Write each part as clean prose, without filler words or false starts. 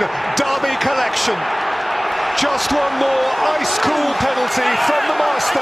Kane Derby collection. Just one more ice-cool penalty from the master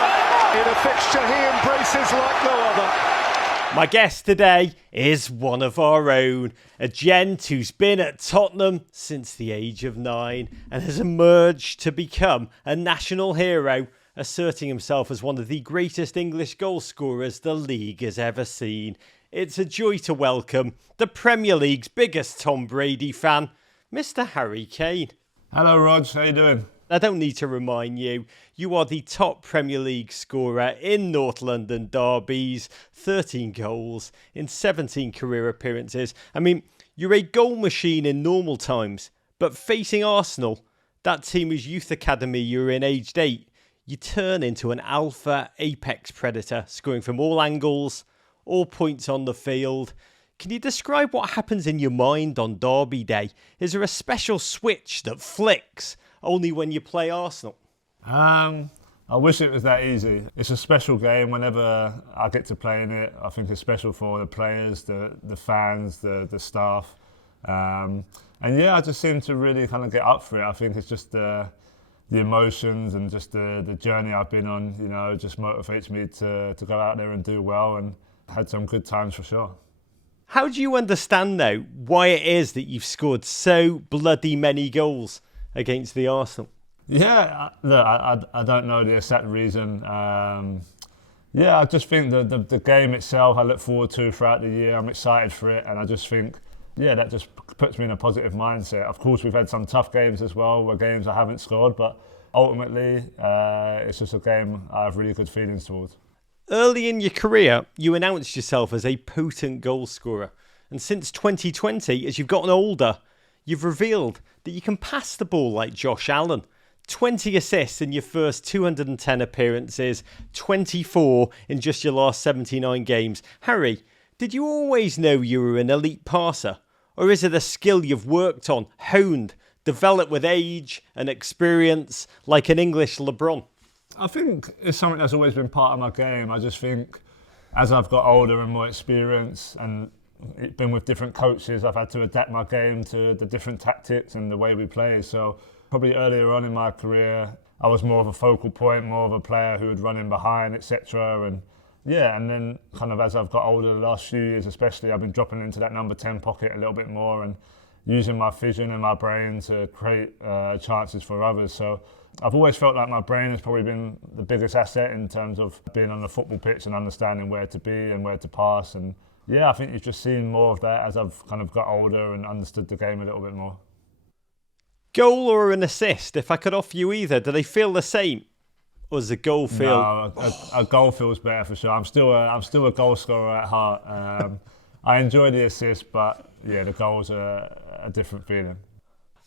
in a fixture he embraces like no other. My guest today is one of our own, a gent who's been at Tottenham since the age of 9 and has emerged to become a national hero, asserting himself as one of the greatest English goal scorers the league has ever seen. It's a joy to welcome the Premier League's biggest Tom Brady fan, Mr. Harry Kane. Hello, Rog. How you doing? I don't need to remind you, you are the top Premier League scorer in North London derbies, 13 goals in 17 career appearances. I mean, you're a goal machine in normal times, but facing Arsenal, that team whose youth academy you were in aged 8, you turn into an alpha apex predator, scoring from all angles, all points on the field. Can you describe what happens in your mind on Derby Day? Is there a special switch that flicks only when you play Arsenal? I wish it was that easy. It's a special game whenever I get to play in it. I think it's special for the players, the fans, the staff. And yeah, I just seem to really kind of get up for it. I think it's just the emotions and just the journey I've been on, you know, just motivates me to go out there and do well, and had some good times for sure. How do you understand, though, why it is that you've scored so bloody many goals against the Arsenal? Yeah, look, I don't know the exact reason. Yeah, I just think the game itself I look forward to throughout the year. I'm excited for it, and I just think, yeah, that just puts me in a positive mindset. Of course, we've had some tough games as well, where games I haven't scored, but ultimately, it's just a game I have really good feelings towards. Early in your career, you announced yourself as a potent goal scorer. And since 2020, as you've gotten older, you've revealed that you can pass the ball like Josh Allen. 20 assists in your first 210 appearances, 24 in just your last 79 games. Harry, did you always know you were an elite passer? Or is it a skill you've worked on, honed, developed with age and experience like an English LeBron? I think it's something that's always been part of my game. I just think as I've got older and more experience and been with different coaches, I've had to adapt my game to the different tactics and the way we play. So probably earlier on in my career, I was more of a focal point, more of a player who would run in behind, etc. And yeah, and then kind of as I've got older, the last few years especially, I've been dropping into that number 10 pocket a little bit more and using my vision and my brain to create chances for others. So I've always felt like my brain has probably been the biggest asset in terms of being on the football pitch and understanding where to be and where to pass. And yeah, I think you've just seen more of that as I've kind of got older and understood the game a little bit more. Goal or an assist, if I could offer you either, do they feel the same? Or does a goal feel... No, a goal feels better for sure. I'm still a goal scorer at heart. I enjoy the assist, but yeah, the goals are a different feeling.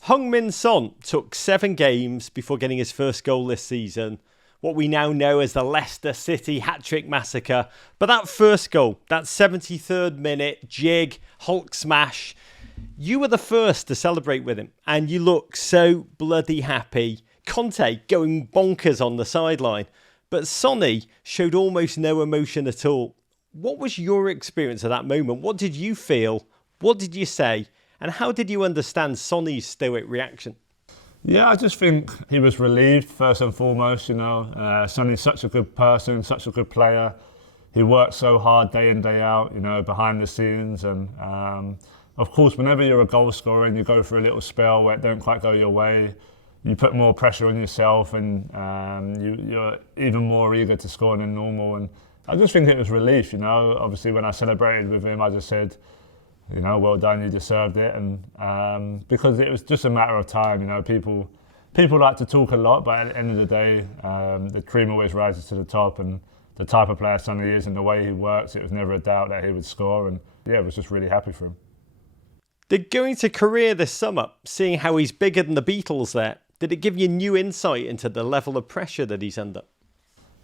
Heung-min Son took 7 games before getting his first goal this season. What we now know as the Leicester City hat-trick massacre. But that first goal, that 73rd minute jig, Hulk smash, you were the first to celebrate with him. And you look so bloody happy. Conte going bonkers on the sideline. But Sonny showed almost no emotion at all. What was your experience of that moment? What did you feel? What did you say? And how did you understand Sonny's stoic reaction? Yeah, I just think he was relieved first and foremost. You know, Sonny's such a good person, such a good player. He works so hard day in, day out, you know, behind the scenes. And of course, whenever you're a goal scorer and you go through a little spell where it don't quite go your way, you put more pressure on yourself and you're even more eager to score than normal. And I just think it was relief, you know. Obviously, when I celebrated with him, I just said, you know, well done, you deserved it. And because it was just a matter of time, you know, people like to talk a lot, but at the end of the day, the cream always rises to the top. And the type of player Sonny is and the way he works, it was never a doubt that he would score. And yeah, I was just really happy for him. Did going to Korea this summer, seeing how he's bigger than the Beatles there, did it give you new insight into the level of pressure that he's under?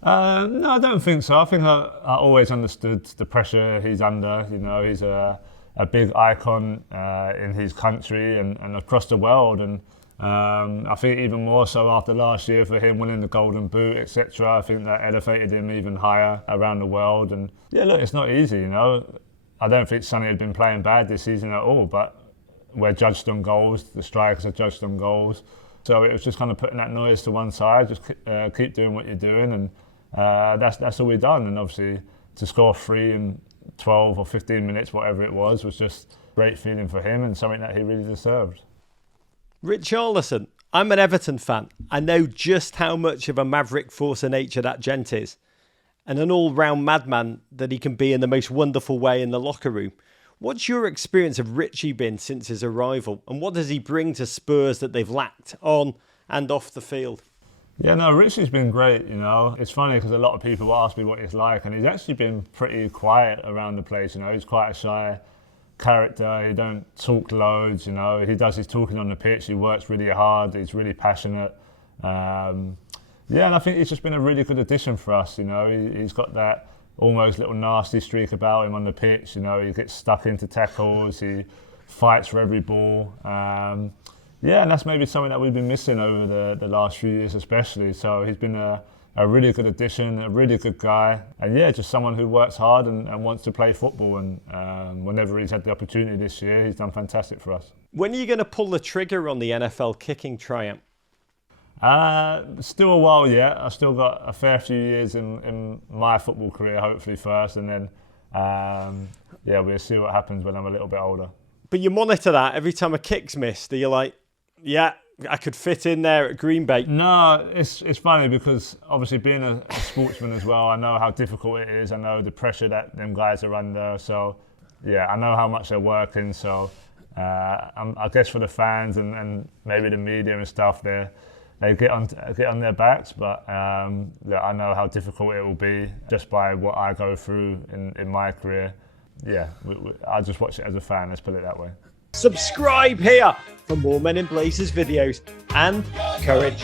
No, I don't think so. I think I always understood the pressure he's under. You know, he's a big icon in his country and across the world. And I think even more so after last year for him winning the Golden Boot, etc. I think that elevated him even higher around the world. And yeah, look, it's not easy, you know. I don't think Sonny had been playing bad this season at all, but we're judged on goals, the strikers are judged on goals. So it was just kind of putting that noise to one side, just keep doing what you're doing, and that's all we've done. And obviously to score 3 in 12 or 15 minutes, whatever it was just a great feeling for him and something that he really deserved. Richarlison, I'm an Everton fan. I know just how much of a maverick force of nature that gent is, and an all-round madman that he can be in the most wonderful way in the locker room. What's your experience of Richie been since his arrival, and what does he bring to Spurs that they've lacked on and off the field? Yeah, no, Richie's been great, you know. It's funny because a lot of people ask me what he's like, and he's actually been pretty quiet around the place, you know. He's quite a shy character, he don't talk loads, you know. He does his talking on the pitch, he works really hard, he's really passionate. Yeah, and I think he's just been a really good addition for us, you know. He's got that almost little nasty streak about him on the pitch, you know. He gets stuck into tackles, he fights for every ball. Yeah, and that's maybe something that we've been missing over the last few years especially. So he's been a really good addition, a really good guy. And yeah, just someone who works hard and wants to play football. And whenever he's had the opportunity this year, he's done fantastic for us. When are you going to pull the trigger on the NFL kicking triumph? Still a while yet. I've still got a fair few years in my football career, hopefully first. And then, yeah, we'll see what happens when I'm a little bit older. But you monitor that every time a kick's missed. Are you like, yeah, I could fit in there at Green Bay? No, it's funny because obviously being a sportsman as well, I know how difficult it is. I know the pressure that them guys are under. So, yeah, I know how much they're working. So, I guess for the fans and maybe the media and stuff, they get on their backs. But yeah, I know how difficult it will be just by what I go through in my career. Yeah, I just watch it as a fan, let's put it that way. Subscribe here for more Men in Blazers videos, and courage.